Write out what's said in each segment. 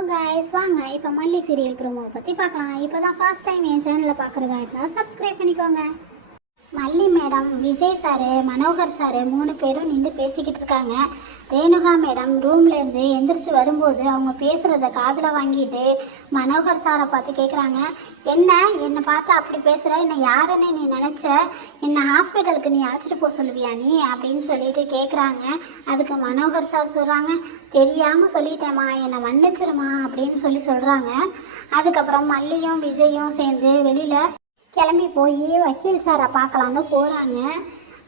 Hello guys, வாங்க இப்போ மல்லி சீரியல் ப்ரோமோவை பற்றி பார்க்கலாம். இப்போ தான் ஃபர்ஸ்ட் டைம் என் சேனலில் பார்க்குறதா இருந்தால் சப்ஸ்கிரைப் பண்ணிக்கோங்க. Malli madam, Vijay sir, Manohar sir 3 பேரும் நின்று பேசிக்கிட்டு இருக்காங்க. ரேணுகா மேடம் ரூம்லேருந்து எந்திரிச்சு வரும்போது அவங்க பேசுகிறத காதில் வாங்கிட்டு மனோகர் சாரை பார்த்து கேட்குறாங்க, என்னை பார்த்து அப்படி பேசுகிற, என்னை யாருன்னு நீ நினச்ச, என்னை ஹாஸ்பிட்டலுக்கு நீ அழைச்சிட்டு போக சொல்லுவியா நீ அப்படின்னு சொல்லிட்டு கேட்குறாங்க. அதுக்கு மனோகர் சார் சொல்கிறாங்க, தெரியாமல் சொல்லிட்டேம்மா, என்னை மன்னிச்சிருமா அப்படின்னு சொல்கிறாங்க. அதுக்கப்புறம் மல்லியும் விஜயும் சேர்ந்து வெளியில் கிளம்பி போய் வக்கீல் சாரை பார்க்கலான்னு போகிறாங்க.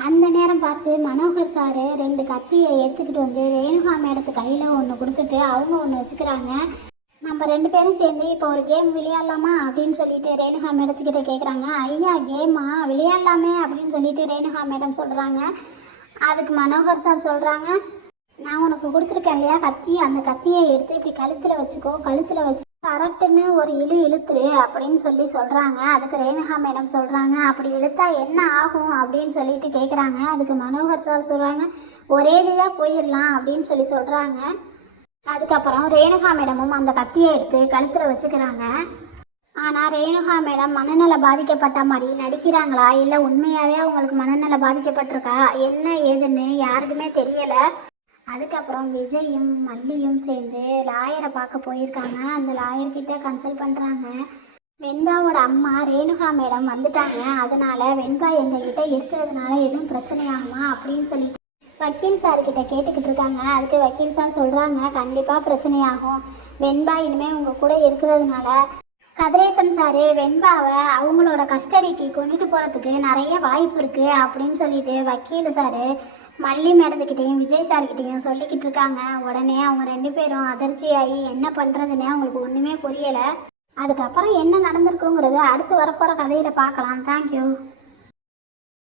அந்த நேரம் பார்த்து மனோகர் சாரு 2 கத்தியை எடுத்துக்கிட்டு வந்து ரேணுகா மேடத்து கையில் ஒன்று கொடுத்துட்டு அவங்க ஒன்று வச்சுக்கிறாங்க. நம்ம 2 பேரும் சேர்ந்து இப்போ ஒரு கேம் விளையாடலாமா அப்படின்னு சொல்லிட்டு ரேணுகா மேடத்துக்கிட்ட கேட்குறாங்க. ஐயா, கேமா விளையாடலாமே அப்படின்னு சொல்லிட்டு ரேணுகா மேடம் சொல்கிறாங்க. அதுக்கு மனோகர் சார் சொல்கிறாங்க, நான் உனக்கு கொடுத்துருக்கேன் இல்லையா கத்தி, அந்த கத்தியை எடுத்து இப்படி கழுத்தில் வச்சுக்கோ, கழுத்தில் வச்சு கரெக்டுன்னு ஒரு இழுத்துரு அப்படின்னு சொல்கிறாங்க. அதுக்கு ரேணுகா மேடம் சொல்கிறாங்க, அப்படி இழுத்தா என்ன ஆகும் அப்படின்னு சொல்லிட்டு கேட்குறாங்க. அதுக்கு மனோகர் சார் சொல்கிறாங்க, ஒரேதியாக போயிடலாம் அப்படின்னு சொல்கிறாங்க. அதுக்கப்புறம் ரேணுகா மேடமும் அந்த கத்தியை எடுத்து கழுத்தில் வச்சுக்கிறாங்க. ஆனால் ரேணுகா மேடம் மனநல பாதிக்கப்பட்ட மாதிரி நடிக்கிறாங்களா, இல்லை உண்மையாகவே அவங்களுக்கு மனநல பாதிக்கப்பட்டிருக்கா, என்ன ஏதுன்னு யாருக்குமே தெரியலை. அதுக்கப்புறம் விஜயும் மல்லியும் சேர்ந்து லாயரை பார்க்க போயிருக்காங்க. அந்த லாயர்கிட்ட கன்சல்ட் பண்ணுறாங்க. வெண்பாவோட அம்மா ரேணுகா மேடம் வந்துட்டாங்க, அதனால வெண்பா எங்ககிட்ட இருக்கிறதுனால எதுவும் பிரச்சனையாகுமா அப்படின்னு சொல்லிட்டு வக்கீல் சார்கிட்ட கேட்டுக்கிட்டு இருக்காங்க. அதுக்கு வக்கீல் சார் சொல்கிறாங்க, கண்டிப்பாக பிரச்சனையாகும், வெண்பா இனிமேல் உங்கள் கூட இருக்கிறதுனால கதிரேசன் சாரு வெண்பாவை அவங்களோட கஸ்டடிக்கு கொண்டுட்டு போகிறதுக்கு நிறைய வாய்ப்பு இருக்குது அப்படின்னு சொல்லிட்டு வக்கீல் சாரு மல்லி மேடத்துக்கிட்டையும் விஜய் சார்கிட்டையும் சொல்லிக்கிட்டு இருக்காங்க. உடனே அவங்க 2 பேரும் அதிர்ச்சியாகி என்ன பண்ணுறதுன்னு அவங்களுக்கு ஒன்றுமே புரியலை. அதுக்கப்புறம் என்ன நடந்திருக்குங்கிறது அடுத்து வரப்போகிற கதையில் பார்க்கலாம். தேங்க்யூ.